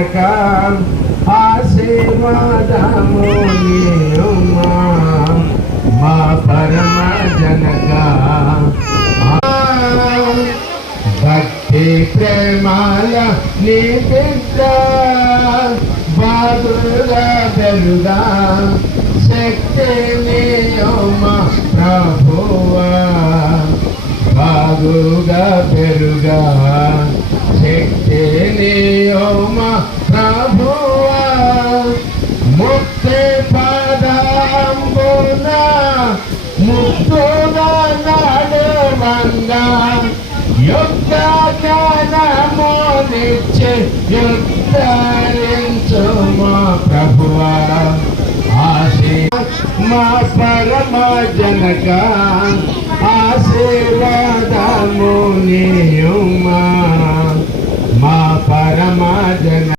జనక ఆశీర్వాదము నీయుమా మా పరమ జనక భక్తి ప్రేమాల నీ బిడ్డ బాదుగా బెలుగా శక్తి నీయుమా ప్రభువా బాగుగా బెరుగా శక్తి నీయుమా ప్రభువా ముక్తి పదంబున ముక్తుగా నడువంగా యుద్ధ జ్ఞానమునిచ్చే యుద్ధరించుమా ప్రభువా మా పరమ జనక ఆశీర్వాదము నీయుమా మా పరమ జనక